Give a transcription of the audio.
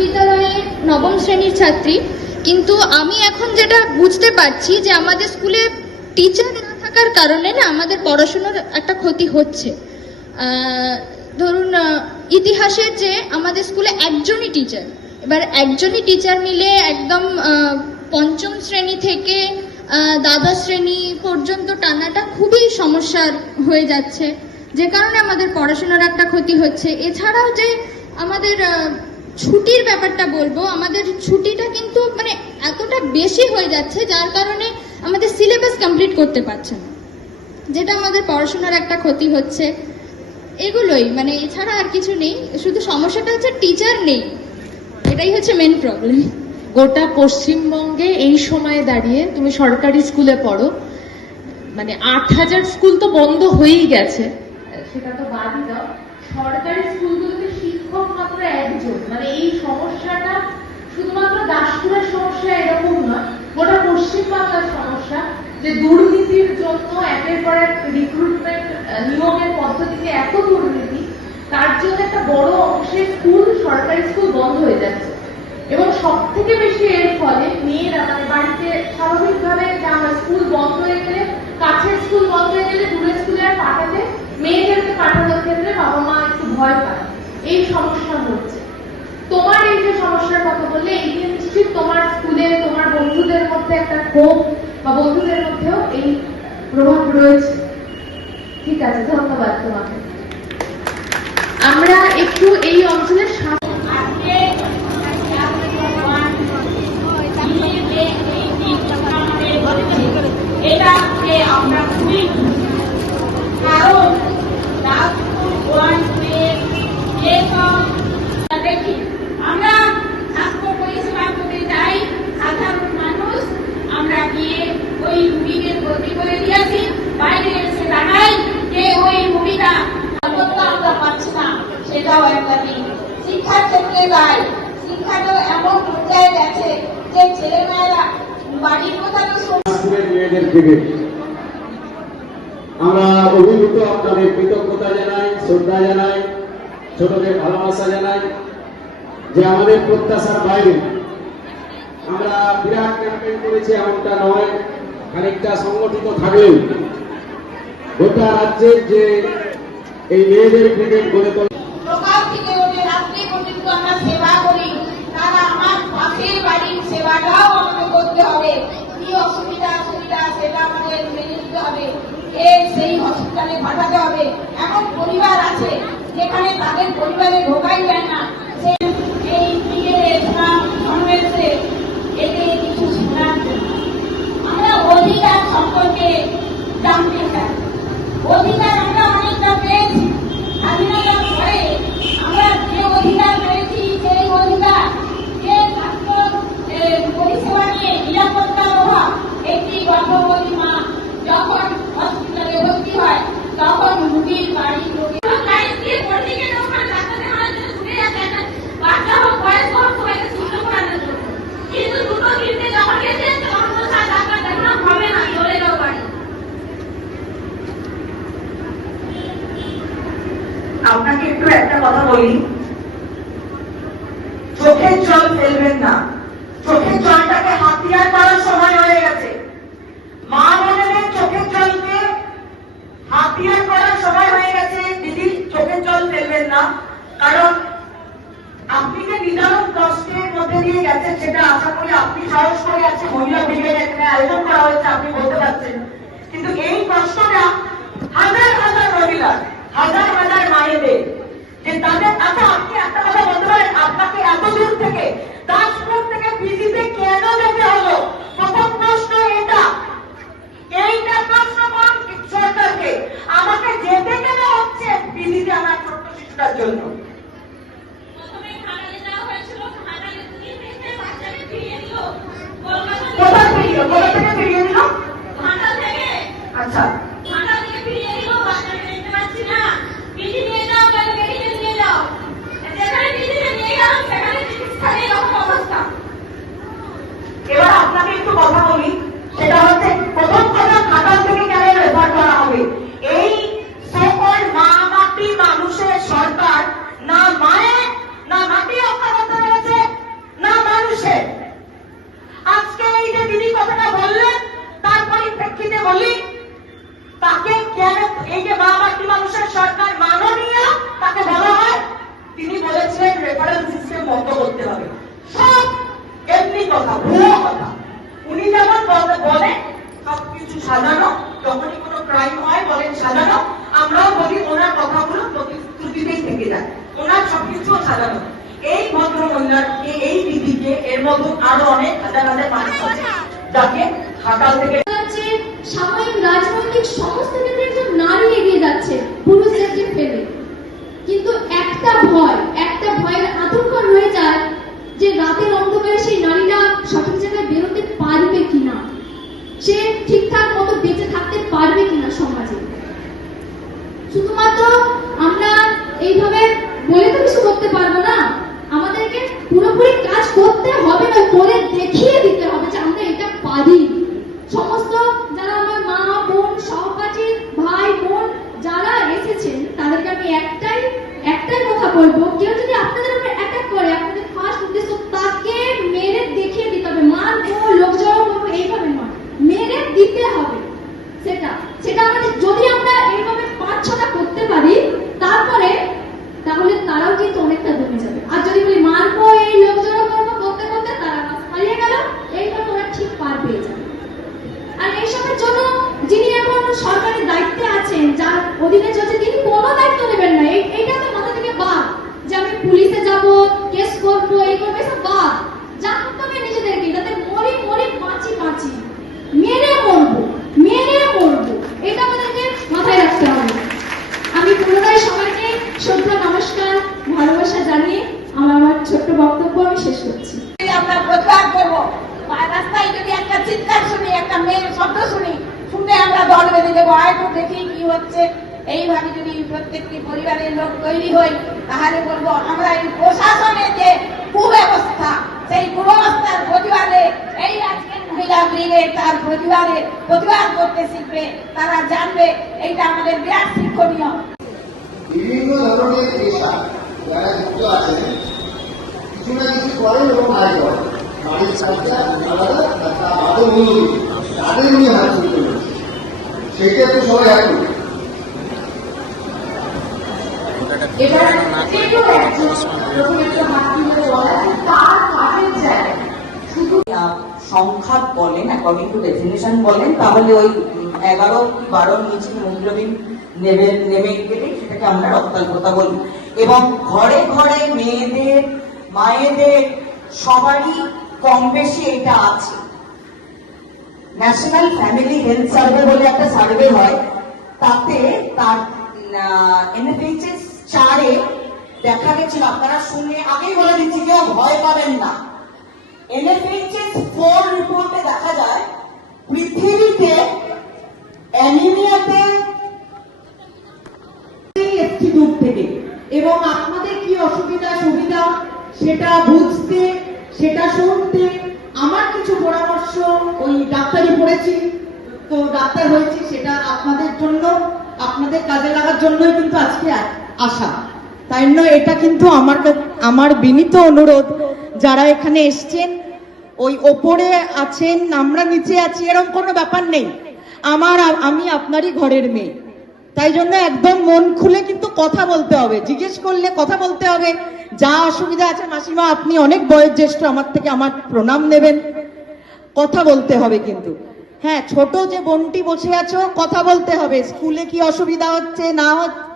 বিদ্যালয়ে নবম শ্রেণির ছাত্রী। কিন্তু আমি এখন যেটা বুঝতে পারছি যে আমাদের স্কুলে টিচার না থাকার কারণে না আমাদের পড়াশুনোর একটা ক্ষতি হচ্ছে। ধরুন ইতিহাসের যে আমাদের স্কুলে একজনই টিচার এবার একজনই টিচার মিলে একদম পঞ্চম শ্রেণি থেকে দ্বাদশ শ্রেণি পর্যন্ত টানাটা খুবই সমস্যার হয়ে যাচ্ছে। যে কারণে আমাদের পড়াশোনার একটা ক্ষতি হচ্ছে। এছাড়াও যে আমাদের ছুটির ব্যাপারটা বলব। আমাদের ছুটিটা কিন্তু মানে এতটা বেশি হয়ে যাচ্ছে যার কারণে আমাদের সিলেবাস কমপ্লিট করতে পারছে না। যেটা আমাদের পড়াশোনার একটা ক্ষতি হচ্ছে। এগুলোই মানে এছাড়া আর কিছু নেই। শুধু সমস্যাটা হচ্ছে টিচার নেই। এটাই হচ্ছে মেন প্রবলেম গোটা পশ্চিমবঙ্গে এই সময়ে দাঁড়িয়ে তুমি সরকারি স্কুলে পড়ো মানে আট হাজার স্কুল তো বন্ধ হয়েই গেছে। সেটা তো বাদই দাও। সরকারি স্কুলগুলোতে শিক্ষক মাত্র একজন। মানে এই সমস্যাটা শুধুমাত্র দাসপুরের সমস্যা এরকম নয়, গোটা পশ্চিমবাংলার সমস্যা যে দুর্নীতির জন্য একের পর এক রিক্রুটমেন্ট নিয়োগের পদ্ধতিতে এত দুর্নীতি, তার জন্য একটা বড় অংশের স্কুল সরকারি স্কুল বন্ধ হয়ে যাচ্ছে। এবং সব থেকে বেশি এর ফলে মেয়েরা মানে বাড়িতে স্বাভাবিকভাবে আমার স্কুল বন্ধ হয়ে গেলে, কাছের স্কুল বন্ধ হয়ে গেলে দূরের স্কুলে আর পাঠাতে, মেয়েদেরকে পাঠানোর ক্ষেত্রে বাবা মা একটু ভয় পায় এই সমস্যা হচ্ছে তোমার এই যে সমস্যার কথা বললে এই যে নিশ্চিত তোমার স্কুলে তোমার বন্ধুদের মধ্যে একটা ক্ষোভ বা বন্ধুদের মধ্যেও এই প্রভাব রয়েছে। ঠিক আছে, ধন্যবাদ তোমাকে। আমরা একটু এই অঞ্চলের স্বাস্থ্য এটাকে আমরা খুবই কারণ রাজপুর ওয়ানপুরে যেসব দেখি আমরা স্বাস্থ্য পরিষেবা করতে যাই সাধারণ মানুষ আমরা গিয়ে ওই রুগীদের ভর্তি করে দিয়েছি বাইরে এসে দাঁড়াই যে ওই রুগীটা সর্বত্র আমরা পাচ্ছি না সেটাও একটা দিক ক্ষেত্রে তাই শিক্ষাটা এমন পর্যায়ে গেছে যে ছেলেমেয়েরা বাড়ির কথা তো শোনে স্কুলের মেয়েদের দিকে আমরা অভিভূত, আপনাদের কৃতজ্ঞতা জানাই, শ্রদ্ধা জানাই, ছোটদের ভালোবাসা জানাই যে আমাদের প্রত্যাশার বাইরে আমরা বিরাট ক্যাম্পেইন করেছি, এমনটা নয়। খানিকটা সংগঠিত থাকলেও গোটা রাজ্যের যে এই মেয়েদের ক্রিকেট গড়ে তোলা সকাল থেকে ওদের রাত্রি পর্যন্ত আমরা সেবা করি তারা আমার পাশের বাড়ির সেবাটাও আমাকে করতে হবে। কি অসুবিধা সুবিধা সেটা আমাদের মেনে নিতে হবে। এর সেই হসপিটালে পাঠাতে হবে। এমন পরিবার আছে, যেখানে তাদের পরিবারে ঢোকাই যায় না। সে এই ক্রিকেটের কিছু আমরা অধিকার সম্পর্কে জানতে চাই। অধিকার আমরা অনেকটা পেয়েছি স্বাধীনতার পরে আমরা যে অধিকার পেয়েছি সেই অধিকার যে স্বাস্থ্য এ, পরিষেবা নিয়ে নিরাপত্তার অভাব একটি গর্ভবতী মা যখন হসপিটালে ভর্তি হয় তখন রুগীর বাড়ির লোকে লাইন দিয়ে পলিটিকের ওখানে ডাক্তার দেখানোর জন্য ছুটে যাচ্ছে একটা বাচ্চা হোক বয়স্ক হোক সবাইকে সুস্থ করানোর জন্য কিন্তু দুটো তিনটে যখন গেছে তখন বলছে, আর ডাক্তার দেখানো হবে না চলে যাও বাড়ি আপনাকে একটু একটা কথা বলি চোখের জল ফেলবেন না। চোখের জলটাকে হাতিয়ার করার সময় হয়ে গেছে। মা বোনেদের চোখের জলকে হাতিয়ার করার সময় হয়ে গেছে। দিদি, চোখের জল ফেলবেন না। কারণ আপনি যে নিদারুণ কষ্টের মধ্যে দিয়ে গেছেন, সেটা আশা করি আপনি সাহস করে আছে মহিলা ব্রিগেড এখানে আয়োজন করা হয়েছে, আপনি বলতে পারছেন। কিন্তু এই কষ্টটা হাজার হাজার মহিলা হাজার হাজার মায়েদের যে তাদের আচ্ছা আপনি একটা কথা বলতে পারেন আপনাকে এত দূর থেকে দাসপুর থেকে পিজিতে কেন যেতে হলো? প্রথম প্রশ্ন এটা। এইটা প্রশ্ন করুন সরকারকে? আমাকে যেতে কেন হচ্ছে পিজিতে আমার ছোট্ট শিশুটার জন্য? কোথা থেকে ফিরিয়ে দিল? আচ্ছা। কথা বলি সেটা হচ্ছে প্রথম কথা খাতা থেকে কেন রেফার করা হবে? সাজানো। এই ভদ্র মহিলাকে এই দিদিকে, এর মতো আরও অনেক হাজার হাজার মানুষ আছে, যাকে হাটাল থেকে সাময়িক রাজনৈতিক সমস্ত একজন নারী এগিয়ে যাচ্ছে, পুরুষদেরকে ফেলে। কিন্তু একটা ভয়, একটা ভয়ের আতঙ্ক রয়ে যায় যে রাতের অন্ধকারে সেই নারীরা সঠিক জায়গায় বেরোতে পারবে কিনা। সে ঠিকঠাক মতো বেঁচে থাকতে পারবে কিনা সমাজে? শুধুমাত্র আমরা এইভাবে বলে তো কিছু করতে পারব না। আমাদেরকে পুরোপুরি কাজ করতে হবে না, করে দেখিয়ে দিতে হবে যে আমরা এটা পারি। সমস্ত যারা আমার মা, বোন, সহপাঠী, ভাই, বোন যারা এসেছেন, তাদেরকে আমি একটাই একটাই কথা বলব, কেউ যদি আপনাদের উপর অ্যাটাক করে, আপনাদের ফার্স্ট উদ্দেশ্য তাকে মেরে দেখিয়ে দিতে হবে। মারবো লোক জড়ো করব এইভাবে নয়, মেরে দিতে হবে। সেটা সেটা আমাদের যদি আমরা এইভাবে পাঁচ ছটা করতে পারি তারপরে তাহলে তারাও কিন্তু অনেকটা দমে যাবে আর যদি বলি মারবো এই লোক জড়ো করব করতে করতে তারা হারিয়ে গেল এইভাবে ওরা ঠিক পার পেয়ে যাবে আর এইসবের জন্য যিনি এখন সরকারের দায়িত্বে আছেন যার অধীনে চলছে তিনি কোনো দায়িত্ব নেবেন না। এই- এইটা তো মাথা থেকে বাদ। যে আমি পুলিশে যাব, কেস করব, এই করব, এসব বাদ। যা হবে নিজেদেরকে। যাতে মরি মরি বাঁচি বাঁচি। মেরে মরবো মেরে মরবো এটা আমাদেরকে মাথায় রাখতে হবে আমি পুনরায় সবাইকে শ্রদ্ধা নমস্কার ভালোবাসা জানিয়ে আমার আমার ছোট্ট বক্তব্য আমি শেষ করছি যদি আমরা প্রতিবাদ করব বা রাস্তায় যদি একটা চিৎকার শুনি একটা মেয়ের শব্দ শুনি শুনে আমরা দল বেঁধে দেবো হয়তো দেখি কি হচ্ছে এইভাবে যদি প্রত্যেকটি পরিবারের লোক তৈরি হই তাহলে বলব, আমরা এই প্রশাসনের যে কুব্যবস্থা, সেই কুব্যবস্থার প্রতিবাদে এই আজকের মহিলা ব্রিগেড তার প্রতিবাদে প্রতিবাদ করতে শিখবে, তারা জানবে, এইটা আমাদের বিরাট শিক্ষণীয়। বিভিন্ন ধরনের পেশা যারা যুক্ত আছেন কিছু না কিছু করেন এবং আয় করেন বাড়ির কাজটা আলাদা, আর তা আরও মূল্য তাদের উনি হাত তুলতে তো সবাই হাত সংখ্যা বলেন অ্যাকর্ডিং টু ডেফিনেশন বলেন, তাহলে ওই এগারো কি বারোর নিচে হিমোগ্লোবিন নেমে নেমে গেলে সেটাকে আমরা রক্তাল্পতা বলি। এবং ঘরে ঘরে মেয়েদের, মায়েদের সবারই কম বেশি এটা আছে। ন্যাশনাল ফ্যামিলি হেলথ সার্ভে বলে একটা সার্ভে হয়, তাতে তার এনএফএইচএস চারে দেখা গেছিল, আপনারা শুনে আগেই বলে দিচ্ছি কেউ ভয় পাবেন না। এনএফএইচএস ফোর রিপোর্টে দেখা যায়, পৃথিবীতে অ্যানিমিয়াতে এসছি দূর থেকে, এবং আপনাদের কি অসুবিধা, সুবিধা, সেটা বুঝতে, সেটা শুনতে? আমার কিছু পরামর্শ, ওই ডাক্তারি পড়েছি, তো ডাক্তার হয়েছি, সেটা আপনাদের জন্য, আপনাদের কাজে লাগার জন্যই কিন্তু আজকে আ- আসা তাই জন্য এটা কিন্তু আমার আমার বিনীত অনুরোধ। যারা এখানে এসছেন, ওই ওপরে আছেন, আমরা নিচে আছি এরকম কোনো ব্যাপার নেই। আমার আমি আপনারই ঘরের মেয়ে। তাই জন্য একদম মন খুলে কিন্তু কথা বলতে হবে, জিজ্ঞেস করলে কথা বলতে হবে। যা অসুবিধা আছে মাসিমা, আপনি অনেক বয়োজ্যেষ্ঠ, আমার থেকে আমার প্রণাম নেবেন। কথা বলতে হবে কিন্তু। হ্যাঁ ছোট যে বোনটি বসে আছো, কথা বলতে হবে। স্কুলে কি অসুবিধা হচ্ছে, না হচ্ছে